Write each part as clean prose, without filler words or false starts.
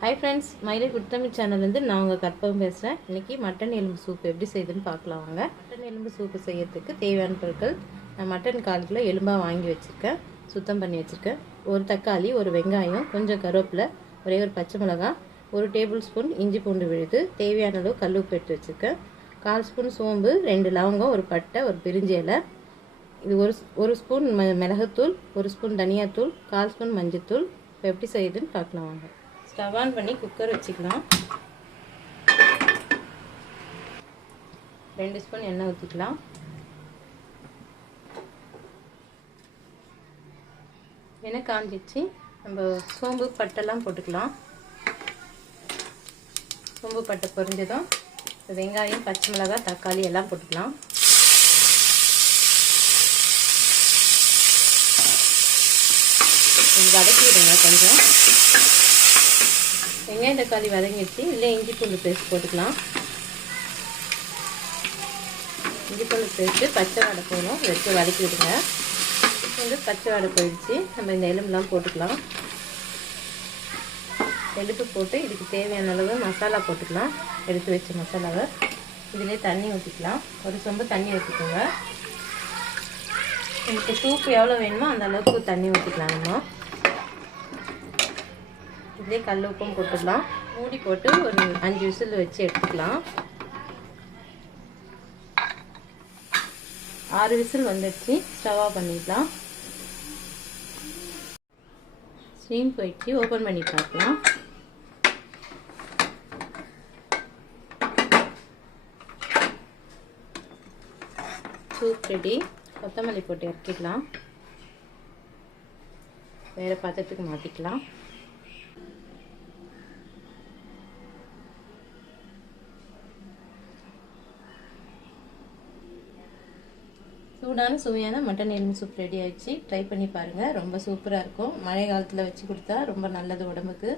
Hi friends, மயிலை குட்டமிழ் சேனல்லேருந்து நான் உங்கள் கற்பகம் பேசுகிறேன். இன்றைக்கி மட்டன் எலும்பு சூப் எப்படி செய்யுதுன்னு பார்க்கலாம் வாங்க. மட்டன் எலும்பு சூப்பு செய்யறதுக்கு தேவையான பொருட்கள், நான் மட்டன் 1/4 கிலோ எலும்பாக வாங்கி வச்சுருக்கேன், சுத்தம் பண்ணி வச்சுருக்கேன். ஒரு தக்காளி, ஒரு வெங்காயம், கொஞ்சம் கருவேப்பிலை, ஒரே ஒரு பச்சை மிளகாய், 1 டேபிள் ஸ்பூன் இஞ்சி பூண்டு விழுது, தேவையான அளவு கல் உப்பு எடுத்து வச்சுருக்கேன், 1/4 ஸ்பூன் சோம்பு, 2 லவங்கம், ஒரு பட்டை, ஒரு பிரிஞ்சி இலை, இது ஒரு ஸ்பூன் மிளகுத்தூள், 1 ஸ்பூன் தனியாத்தூள், 1/4 ஸ்பூன் மஞ்சத்தூள். இப்போ எப்படி செய்யுதுன்னு பார்க்கலாம் வாங்க. ஸ்டவ் ஆன் பண்ணி குக்கர் வச்சுக்கலாம். 2 ஸ்பூன் எண்ணெய் ஊற்றிக்கலாம். எண்ணெய் காஞ்சிச்சு, நம்ம சோம்பு பட்டைலாம் போட்டுக்கலாம். சோம்பு பட்டை பொரிஞ்சதும் வெங்காயம், பச்சை மிளகாய், தக்காளி எல்லாம் போட்டுக்கலாம். வதக்கி விடுங்க கொஞ்சம். வெங்காயம் தக்காளி வதங்கிடுச்சு, இல்லை இஞ்சி பூண்டு பேஸ்ட் போட்டுக்கலாம். இஞ்சி பூண்டு பேஸ்ட்டு பச்சை வாடை போகணும், வச்சு வதக்கி விடுங்க. பூண்டு பச்சை வாடை போயிடுச்சு, நம்ம இந்த எலும்புலாம் போட்டுக்கலாம். எலும்பு போட்டு இதுக்கு தேவையான அளவு மசாலா போட்டுக்கலாம். எடுத்து வச்ச மசாலாவை இதிலே தண்ணி ஊற்றிக்கலாம். ஒரு சொம்பு தண்ணி ஊற்றிக்கோங்க. உங்களுக்கு சூப்பு எவ்வளோ வேணுமோ அந்த அளவுக்கு தண்ணி ஊற்றிக்கலாம். நம்ம இதிலே கல் உப்பும் போட்டுக்கலாம். மூடி போட்டு ஒரு 5 விசில் வச்சு எடுத்துக்கலாம். 6 விசில் வந்துடுச்சு, ஸ்டவ் ஆஃப் பண்ணிக்கலாம். ஸ்டீம் போயிடுச்சு, ஓப்பன் பண்ணி பார்க்கலாம். Soup ready. கொத்தமல்லி போட்டு இறக்கிக்கலாம். வேறு பாத்திரத்துக்கு மாற்றிக்கலாம். சூடான சுவையான மட்டன் எலும்பு சூப் ரெடி ஆயிடுச்சு. ட்ரை பண்ணி பாருங்கள், ரொம்ப சூப்பராக இருக்கும். மழை காலத்தில் வச்சு கொடுத்தா ரொம்ப நல்லது உடம்புக்கு.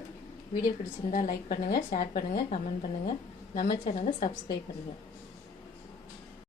வீடியோ பிடிச்சிருந்தா லைக் பண்ணுங்கள், ஷேர் பண்ணுங்கள், கமெண்ட் பண்ணுங்கள். நம்ம சேனலை சப்ஸ்கிரைப் பண்ணுங்கள்.